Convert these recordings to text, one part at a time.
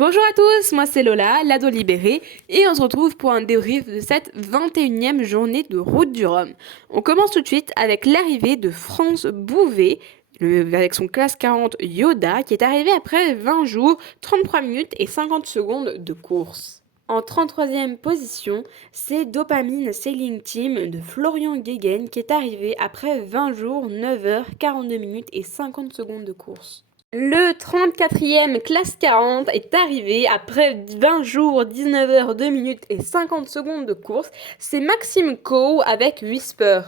Bonjour à tous, moi c'est Lola, l'ado libérée, et on se retrouve pour un débrief de cette 21e journée de Route du Rhum. On commence tout de suite avec l'arrivée de France Bouvet, avec son classe 40 Yoda, qui est arrivé après 20 jours, 33 minutes et 50 secondes de course. En 33e position, c'est Dopamine Sailing Team de Florian Guéguen qui est arrivé après 20 jours, 9 heures, 42 minutes et 50 secondes de course. Le 34e classe 40 est arrivé après 20 jours, 19 heures, 2 minutes et 50 secondes de course. C'est Maxime Coe avec Whisper.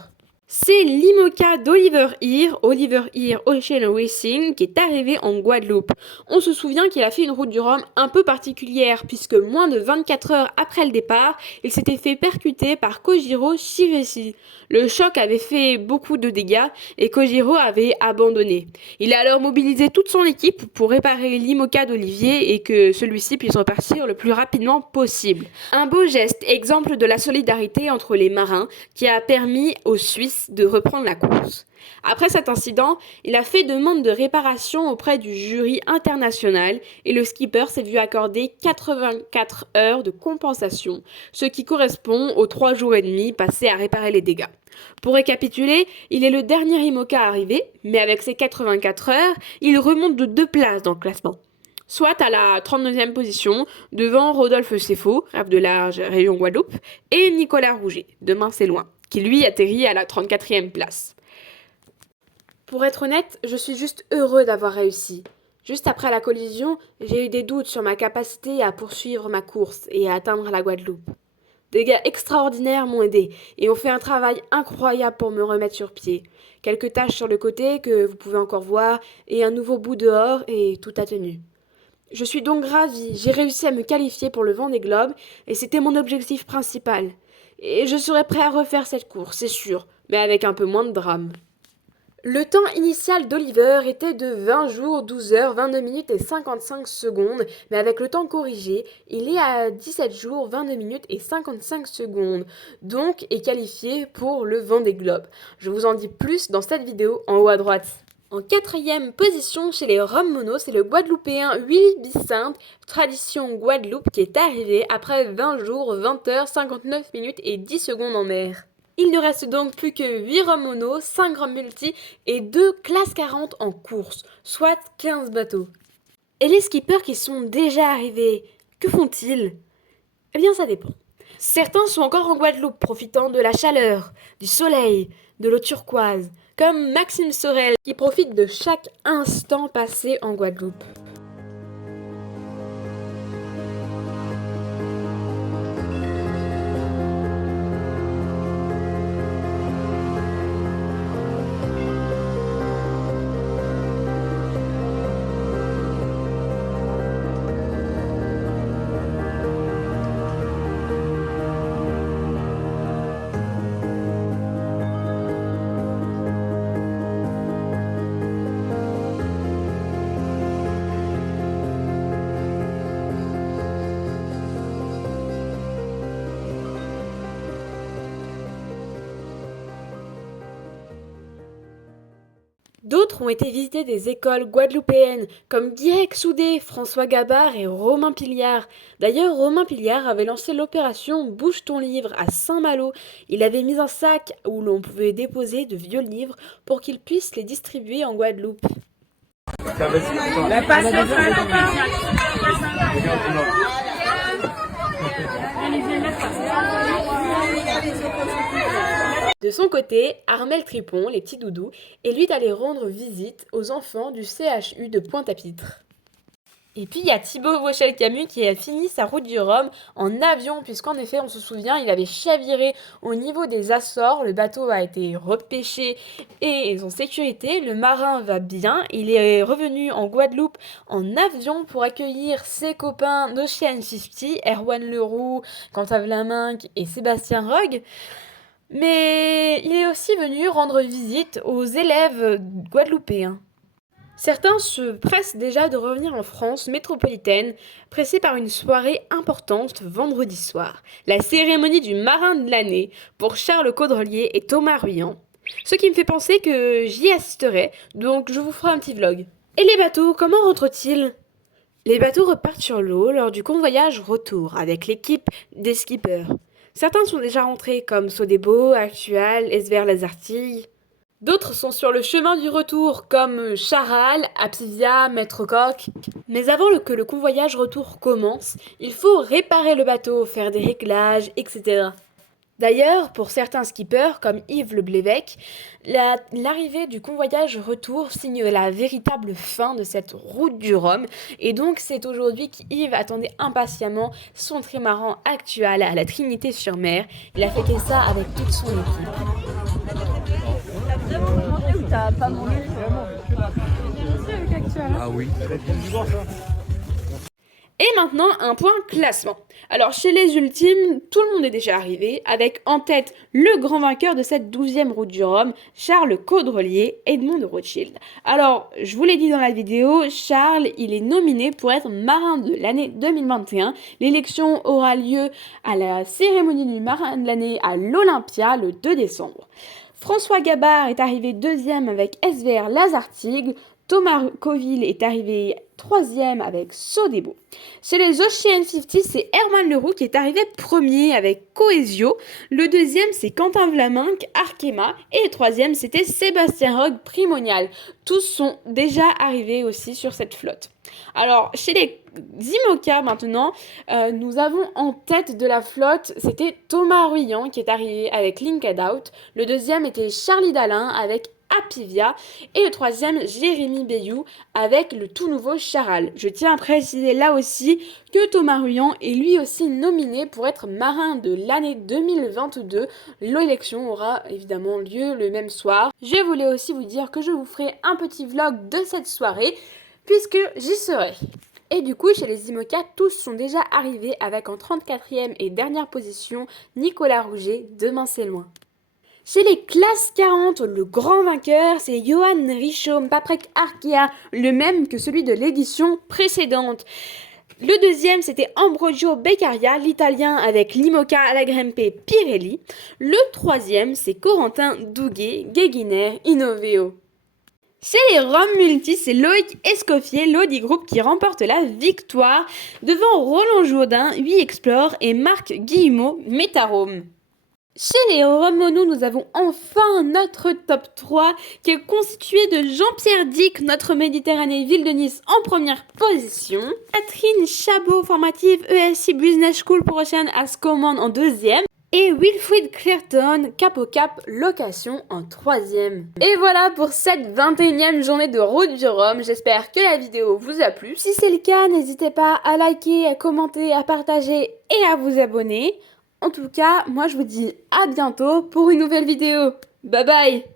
C'est l'IMOCA d'Oliver Heer Ocean Racing, qui est arrivé en Guadeloupe. On se souvient qu'il a fait une route du Rhum un peu particulière, puisque moins de 24 heures après le départ, il s'était fait percuter par Kojiro Shiresi. Le choc avait fait beaucoup de dégâts et Kojiro avait abandonné. Il a alors mobilisé toute son équipe pour réparer l'IMOCA d'Olivier et que celui-ci puisse repartir le plus rapidement possible. Un beau geste, exemple de la solidarité entre les marins, qui a permis aux Suisses de reprendre la course. Après cet incident, il a fait demande de réparation auprès du jury international et le skipper s'est vu accorder 84 heures de compensation, ce qui correspond aux 3 jours et demi passés à réparer les dégâts. Pour récapituler, il est le dernier IMOCA arrivé, mais avec ses 84 heures, il remonte de 2 places dans le classement. Soit à la 39e position, devant Rodolphe Seffo, rêve de la région Guadeloupe, et Nicolas Rouget, demain c'est loin, qui lui atterrit à la 34e place. Pour être honnête, je suis juste heureux d'avoir réussi. Juste après la collision, j'ai eu des doutes sur ma capacité à poursuivre ma course et à atteindre la Guadeloupe. Des gars extraordinaires m'ont aidé et ont fait un travail incroyable pour me remettre sur pied. Quelques taches sur le côté que vous pouvez encore voir et un nouveau bout dehors et tout a tenu. Je suis donc ravie, j'ai réussi à me qualifier pour le Vendée Globe et c'était mon objectif principal. Et je serai prêt à refaire cette course, c'est sûr, mais avec un peu moins de drame. Le temps initial d'Oliver était de 20 jours, 12 heures, 22 minutes et 55 secondes, mais avec le temps corrigé, il est à 17 jours, 22 minutes et 55 secondes, donc est qualifié pour le Vendée Globe. Je vous en dis plus dans cette vidéo en haut à droite. En 4e position chez les Rhum Mono, c'est le Guadeloupéen Willy Bissinte, Tradition Guadeloupe, qui est arrivé après 20 jours, 20 heures, 59 minutes et 10 secondes en mer. Il ne reste donc plus que 8 Rhum Mono, 5 Rhum Multi et 2 classes 40 en course, soit 15 bateaux. Et les skippers qui sont déjà arrivés, que font-ils? Eh bien ça dépend. Certains sont encore en Guadeloupe, profitant de la chaleur, du soleil, de l'eau turquoise, comme Maxime Sorel, qui profite de chaque instant passé en Guadeloupe. D'autres ont été visiter des écoles guadeloupéennes, comme Guirec Soudé, François Gabard et Romain Piliard. D'ailleurs, Romain Piliard avait lancé l'opération Bouge ton livre à Saint-Malo. Il avait mis un sac où l'on pouvait déposer de vieux livres pour qu'ils puissent les distribuer en Guadeloupe. De son côté, Armel Tripon, les petits doudous, est lui d'aller rendre visite aux enfants du CHU de Pointe-à-Pitre. Et puis il y a Thibaut Vauchel-Camus qui a fini sa route du Rhum en avion, puisqu'en effet, on se souvient, il avait chaviré au niveau des Açores, le bateau a été repêché et ils ont sécurité, le marin va bien, il est revenu en Guadeloupe en avion pour accueillir ses copains d'Ocean 50, Erwan Leroux, Quentin Vlaminck et Sébastien Rogue. Mais il est aussi venu rendre visite aux élèves guadeloupéens. Certains se pressent déjà de revenir en France métropolitaine, pressés par une soirée importante vendredi soir, la cérémonie du marin de l'année pour Charles Caudrelier et Thomas Ruyant. Ce qui me fait penser que j'y assisterai, donc je vous ferai un petit vlog. Et les bateaux, comment rentrent-ils ? Les bateaux repartent sur l'eau lors du convoyage retour avec l'équipe des skippers. Certains sont déjà rentrés comme Sodebo, Actual, Esver Lazartille. D'autres sont sur le chemin du retour comme Charal, Apsivia, Maître Coq. Mais avant que le convoyage retour commence, il faut réparer le bateau, faire des réglages, etc. D'ailleurs, pour certains skippers, comme Yves Le Blévec, l'arrivée du convoyage retour signe la véritable fin de cette route du Rhum. Et donc, c'est aujourd'hui qu'Yves attendait impatiemment son trimaran actuel à la Trinité-sur-Mer. Il a fêté ça avec toute son équipe. T'as vraiment mangé ou t'as pas mangé? Ah oui. Et maintenant, un point classement. Alors, chez les ultimes, tout le monde est déjà arrivé, avec en tête le grand vainqueur de cette 12e route du Rhum, Charles Caudrelier, Edmond de Rothschild. Alors, je vous l'ai dit dans la vidéo, Charles, il est nominé pour être marin de l'année 2021. L'élection aura lieu à la cérémonie du marin de l'année à l'Olympia le 2 décembre. François Gabard est arrivé deuxième avec SVR Lazartigue. Thomas Coville est arrivé troisième avec Sodebo. Chez les Ocean 50, c'est Herman Leroux qui est arrivé premier avec Coesio. Le deuxième, c'est Quentin Vlaminck, Arkema. Et le troisième, c'était Sébastien Rogue, Primonial. Tous sont déjà arrivés aussi sur cette flotte. Alors, chez les IMOCA maintenant, nous avons en tête de la flotte, c'était Thomas Ruyant qui est arrivé avec Linked Out. Le deuxième était Charlie Dalin avec Apivia et le troisième Jérémy Bayou avec le tout nouveau Charal. Je tiens à préciser là aussi que Thomas Ruyant est lui aussi nominé pour être marin de l'année 2022. L'élection aura évidemment lieu le même soir. Je voulais aussi vous dire que je vous ferai un petit vlog de cette soirée puisque j'y serai. Et du coup, chez les IMOCA, tous sont déjà arrivés avec en 34e et dernière position Nicolas Rouget, Demain c'est loin. Chez les classes 40, le grand vainqueur, c'est Johan Richaud Paprec Arkea, le même que celui de l'édition précédente. Le deuxième, c'était Ambrogio Beccaria, l'italien avec l'IMOCA Alagrempe Pirelli. Le troisième, c'est Corentin Douguet, Guéguiner, Innoveo. Chez les Rhum Multi, c'est Loïc Escoffier, l'Audi Group, qui remporte la victoire devant Roland Jourdain, 8 Explore et Marc Guillemot, Métarome. Chez les Romono, nous avons enfin notre top 3 qui est constitué de Jean-Pierre Dick, notre Méditerranée Ville de Nice en première position, Catherine Chabot, formative ESC Business School pour Ocean as Command en deuxième, et Wilfried Clerton, Cap au Cap Location en troisième. Et voilà pour cette 21e journée de route du Rhum. J'espère que la vidéo vous a plu. Si c'est le cas, n'hésitez pas à liker, à commenter, à partager et à vous abonner. En tout cas, moi je vous dis à bientôt pour une nouvelle vidéo. Bye bye!